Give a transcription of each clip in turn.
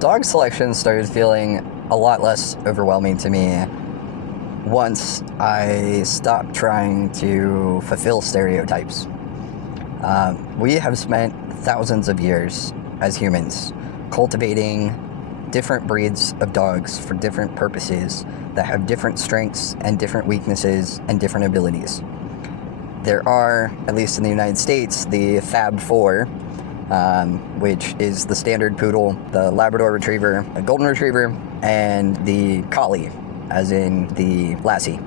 Dog selection started feeling a lot less overwhelming to me once I stopped trying to fulfill stereotypes. We have spent thousands of years as humans cultivating different breeds of dogs for different purposes that have different strengths and different weaknesses and different abilities. There are, at least in the United States, the Fab Four, which is the standard poodle, the Labrador Retriever, a Golden Retriever, and the Collie, as in the Lassie.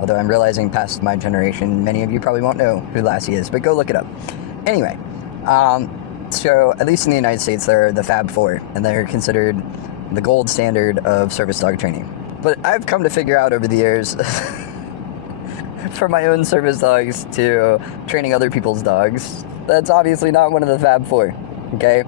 Although I'm realizing past my generation, many of you probably won't know who Lassie is, but go look it up. Anyway, so at least in the United States, there are the Fab Four, and they're considered the gold standard of service dog training. But I've come to figure out over the years, for my own service dogs to training other people's dogs, that's obviously not one of the Fab Four, okay?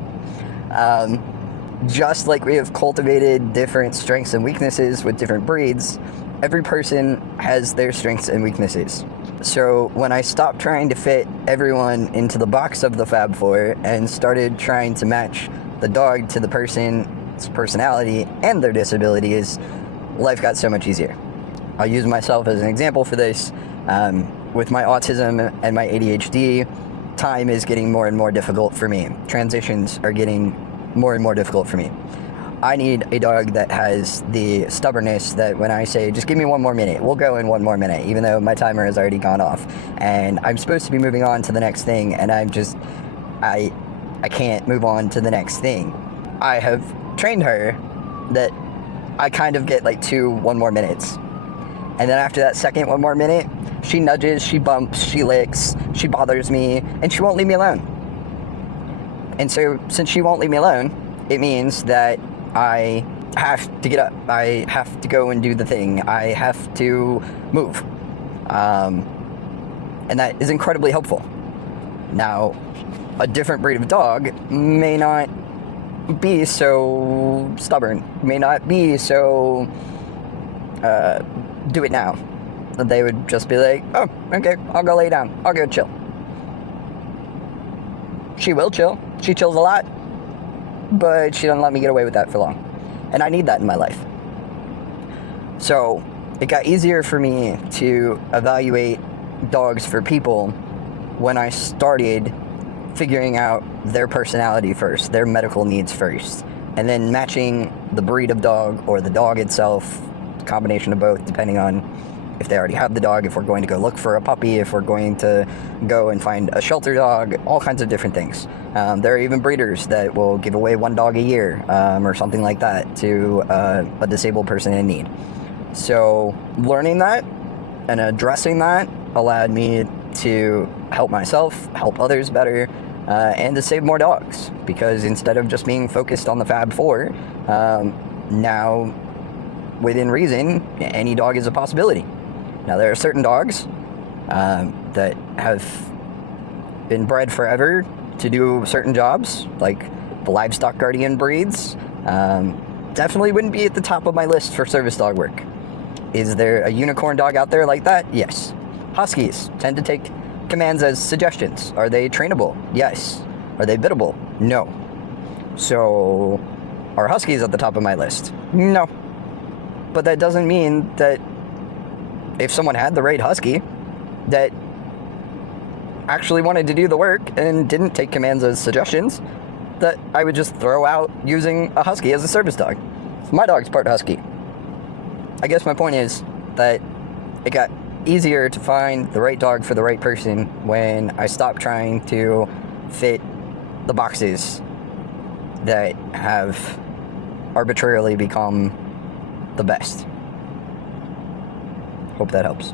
Just like we have cultivated different strengths and weaknesses with different breeds, every person has their strengths and weaknesses. So when I stopped trying to fit everyone into the box of the Fab Four and started trying to match the dog to the person's personality and their disabilities, life got so much easier. I'll use myself as an example for this. With my autism and my ADHD, time is getting more and more difficult for me. Transitions are getting more and more difficult for me. I need a dog that has the stubbornness that when I say, just give me one more minute, we'll go in one more minute, even though my timer has already gone off. And I'm supposed to be moving on to the next thing, and I can't move on to the next thing. I have trained her that I kind of get like 2 1 more minutes. And then after that second 1 more minute, she nudges, she bumps, she licks, she bothers me, and she won't leave me alone. And so, since she won't leave me alone, it means that I have to get up. I have to go and do the thing. I have to move. And that is incredibly helpful. Now, a different breed of dog may not be so stubborn, may not be so do it now. They would just be like, oh, okay, I'll go lay down. I'll go chill. She will chill. She chills a lot, but she doesn't let me get away with that for long. And I need that in my life. So it got easier for me to evaluate dogs for people when I started figuring out their personality first, their medical needs first, and then matching the breed of dog or the dog itself, combination of both, depending on if they already have the dog, if we're going to go look for a puppy, if we're going to go and find a shelter dog, all kinds of different things. There are even breeders that will give away 1 dog a year or something like that to a disabled person in need. So learning that and addressing that allowed me to help myself, help others better, and to save more dogs. Because instead of just being focused on the Fab Four, now, within reason, any dog is a possibility. Now, there are certain dogs that have been bred forever to do certain jobs, like the livestock guardian breeds. Definitely wouldn't be at the top of my list for service dog work. Is there a unicorn dog out there like that? Yes. Huskies tend to take commands as suggestions. Are they trainable? Yes. Are they biddable? No. So, are huskies at the top of my list? No. But that doesn't mean that if someone had the right husky that actually wanted to do the work and didn't take commands as suggestions, that I would just throw out using a husky as a service dog. My dog's part husky. I guess my point is that it got easier to find the right dog for the right person when I stopped trying to fit the boxes that have arbitrarily become the best. Hope that helps.